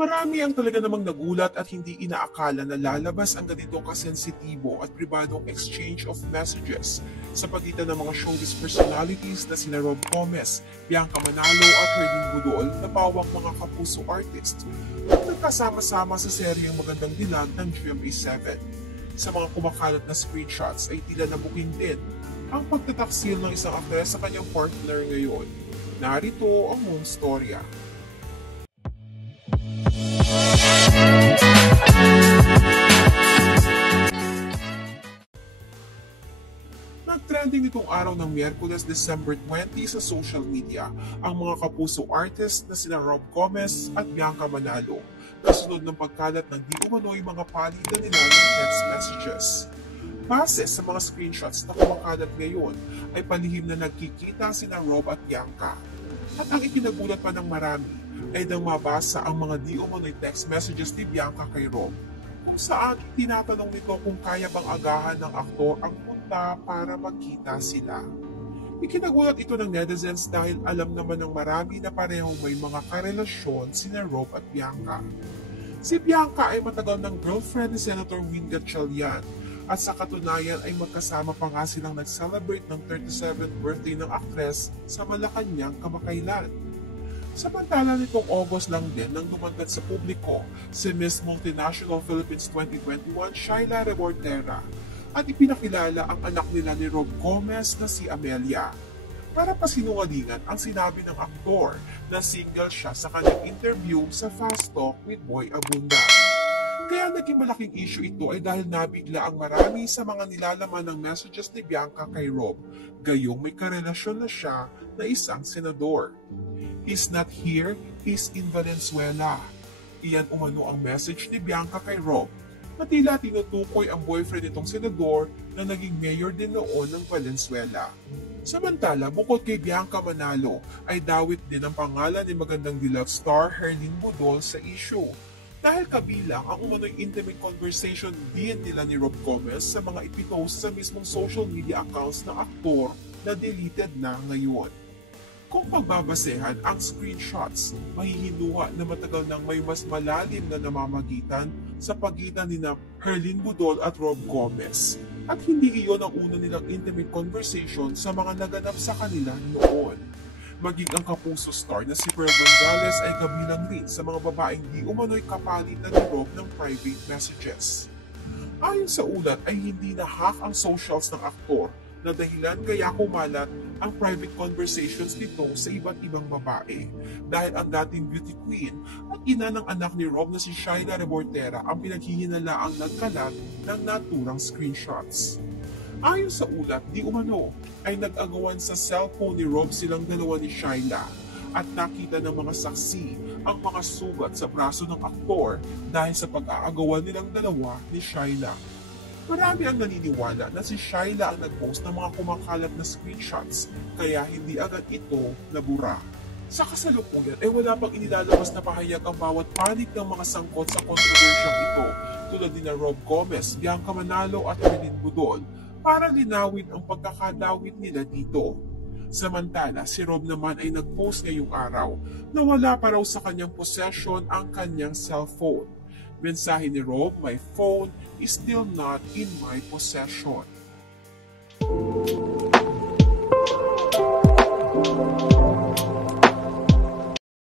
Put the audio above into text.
Marami ang talaga namang nagulat at hindi inaakala na lalabas ang ganitong kasensitibo at pribadong exchange of messages sa pagitan ng mga showbiz personalities na sina Rob Gomez, Bianca Manalo at Herlin Budol na pawang mga kapuso artist at nagkasama-sama sa seryeng Magandang Dilag ng GMA7. Sa mga kumakalat na screenshots ay tila nabuking din ang pagtataksil ng isang aktres sa kanyang partner ngayon. Narito ang buong storya. Nag-trending itong araw ng Miyerkules, December 20 sa social media ang mga kapuso artist na sina Rob Gomez at Bianca Manalo kasunod ng pagkalat ng di umano'y mga palitan nila ng text messages. Base sa mga screenshots na kumakalat ngayon ay palihim na nagkikita sina Rob at Bianca. At ang ikinagulat pa ng marami ay nang mabasa ang mga di umano'y text messages ni Bianca kay Rob kung saan tinatanong nito kung kaya bang agahan ng aktor ang punta para magkita sila. Ikinagulat ito ng netizens dahil alam naman ng marami na parehong may mga karelasyon sina Rob at Bianca. Si Bianca ay matagal ng girlfriend ni Senator Win Gatchalian at sa katunayan ay magkasama pa nga silang nag-celebrate ng 37th birthday ng aktres sa Malacanang kamakailan. Samantala nitong August lang din nang dumagat sa publiko si Miss Multinational Philippines 2021 Shaila Rebortera at ipinakilala ang anak nila ni Rob Gomez na si Amelia. Para pasinungalingan ang sinabi ng aktor na single siya sa kanyang interview sa Fast Talk with Boy Abunda. Kaya naging malaking issue ito ay dahil nabigla ang marami sa mga nilalaman ng messages ni Bianca kay Rob, gayong may karelasyon na siya na isang senador. He's not here, he's in Valenzuela. Iyan umano ang message ni Bianca kay Rob, na tila tinutukoy ang boyfriend nitong senador na naging mayor din noon ng Valenzuela. Samantala, bukod kay Bianca Manalo, ay dawit din ang pangalan ni Magandang Dilag star Herlin Budol sa issue. Dahil kabilang ang umano'y intimate conversation din nila ni Rob Gomez sa mga ipipost sa mismong social media accounts ng aktor na deleted na ngayon. Kung pagbabasehan ang screenshots, mahihinuha na matagal nang may mas malalim na namamagitan sa pagitan ni Herlin Budol at Rob Gomez. At hindi iyon ang una nilang intimate conversation sa mga naganap sa kanila noon. Maging ang kapuso star na si Pearl Gonzalez ay kabilang rin sa mga babaeng di umano'y kapalitan ni Rob ng private messages. Ayon sa ulat ay hindi na-hack ang socials ng aktor na dahilan kaya kumalat ang private conversations nito sa iba't ibang babae dahil ang dating beauty queen at ina ng anak ni Rob na si Shaila Rebortera ang pinaghihinalaang nagkalat ng naturang screenshots. Ayon sa ulat, di umano ay nag-agawan sa cellphone ni Rob silang dalawa ni Shaila at nakita ng mga saksi ang mga sugat sa braso ng aktor dahil sa pag-aagawan nilang dalawa ni Shaila. Marami ang naniniwala na si Shaila ang nag-post ng mga kumakalat na screenshots kaya hindi agad ito nabura. Sa kasalukuyan ay wala pang inilalabas na pahayag ang bawat panig ng mga sangkot sa kontrobersyang ito tulad ni Rob Gomez, Bianca Manalo at Herlin Budol para linawin ang pagkakadawit nila dito. Samantala, si Rob naman ay nag-post ngayong araw na wala pa raw sa kanyang possession ang kanyang cellphone. Mensahe ni Rob, "My phone is still not in my possession."